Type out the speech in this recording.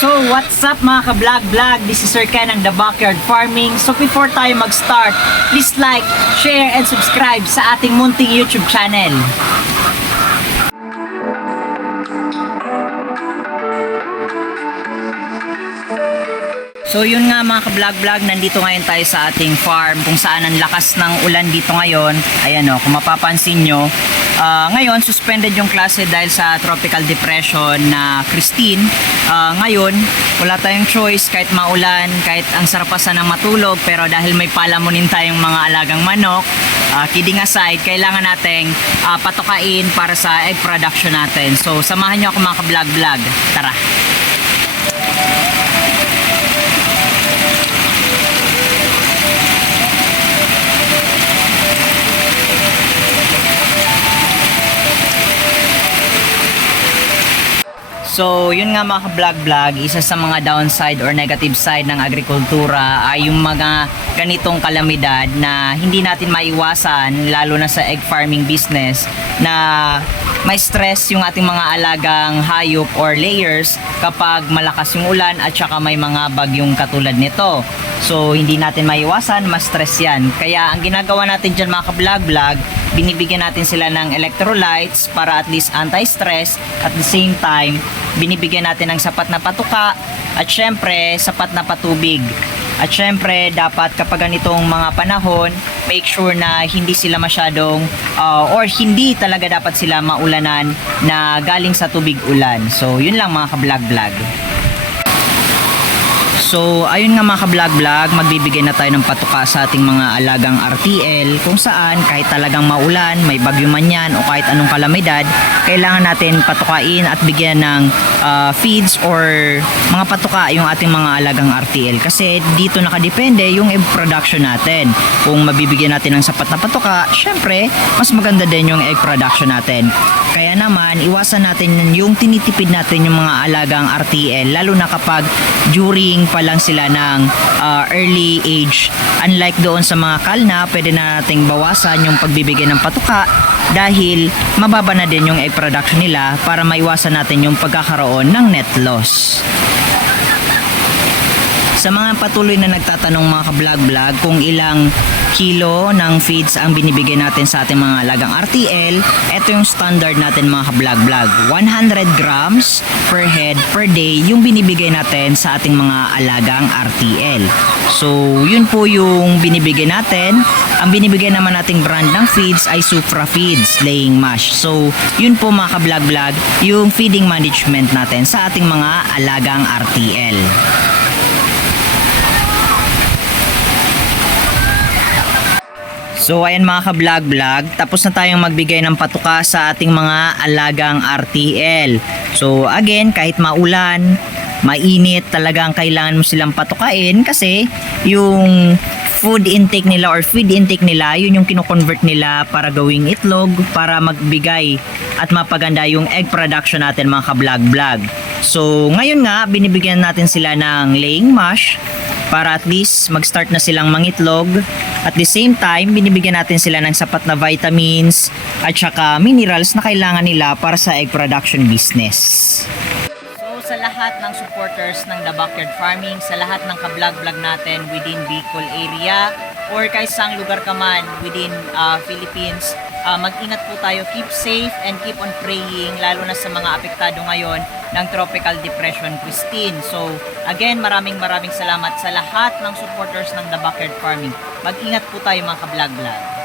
So, what's up mga ka-vlog-vlog? This is Sir Ken ng The Backyard Farming. So, before tayo mag-start, please like, share, and subscribe sa ating munting YouTube channel. So yun nga mga ka-vlog-vlog, nandito ngayon tayo sa ating farm kung saan ang lakas ng ulan dito ngayon. Ayan o, kung mapapansin nyo, ngayon suspended yung klase dahil sa tropical depression na Christine. Ngayon, wala tayong choice kahit maulan, kahit ang sarapasan ng matulog, pero dahil may palamunin tayong mga alagang manok, kidding aside, kailangan nating patukain para sa egg production natin. So samahan nyo ako mga ka-vlog-vlog. Tara! So, yun nga mga ka-vlog-vlog, isa sa mga downside or negative side ng agrikultura ay yung mga ganitong kalamidad na hindi natin maiwasan, lalo na sa egg farming business, na may stress yung ating mga alagang hayop or layers kapag malakas yung ulan at saka may mga bagyong katulad nito. So, hindi natin maiwasan, mas stress yan. Kaya, ang ginagawa natin dyan mga ka-vlog-vlog, binibigyan natin sila ng electrolytes para at least anti-stress. At the same time, binibigyan natin ng sapat na patuka at syempre, sapat na patubig. At syempre, dapat kapag ganitong mga panahon, make sure na hindi sila masyadong or hindi talaga dapat sila maulanan na galing sa tubig ulan. So, yun lang mga ka-vlog-vlog. So, ayun nga mga ka-vlog-vlog, magbibigay na tayo ng patuka sa ating mga alagang RTL kung saan kahit talagang maulan, may bagyo man yan o kahit anong kalamidad, kailangan natin patukain at bigyan ng feeds or mga patuka yung ating mga alagang RTL kasi dito nakadepende yung egg production natin. Kung mabibigyan natin ng sapat na patuka, syempre, mas maganda din yung egg production natin. Kaya naman, iwasan natin yung tinitipid natin yung mga alagang RTL lalo na kapag during pa lang sila ng early age. Unlike doon sa mga kalna, pwede na nating bawasan yung pagbibigay ng patuka dahil mababa na din yung egg production nila para maiwasan natin yung pagkakaroon ng net loss. Sa mga patuloy na nagtatanong mga ka-vlog-vlog kung ilang kilo ng feeds ang binibigay natin sa ating mga alagang RTL, ito yung standard natin mga ka-vlog-vlog. 100 grams per head per day yung binibigay natin sa ating mga alagang RTL. So, yun po yung binibigay natin. Ang binibigay naman nating brand ng feeds ay Supra Feeds Laying Mash. So, yun po mga ka-vlog-vlog yung feeding management natin sa ating mga alagang RTL. So ayan mga ka-vlog-vlog, tapos na tayong magbigay ng patuka sa ating mga alagang RTL. So again, kahit maulan, mainit, talagang kailangan mo silang patukain kasi yung food intake nila or feed intake nila, yun yung kino-convert nila para gawing itlog, para magbigay at mapaganda yung egg production natin mga ka-vlog-vlog. So ngayon nga, binibigyan natin sila ng laying mash para at least mag-start na silang mangitlog. At the same time, binibigyan natin sila ng sapat na vitamins at saka minerals na kailangan nila para sa egg production business. So sa lahat ng supporters ng The Backyard Farming, sa lahat ng ka-vlog-vlog natin within Bicol area or kahit saang lugar ka man within Philippines, mag-ingat po tayo, keep safe and keep on praying, lalo na sa mga apektado ngayon ng Tropical Depression Christine. So again, maraming salamat sa lahat ng supporters ng The Backyard Farming. Mag-ingat po tayo mga ka-vlog-vlog.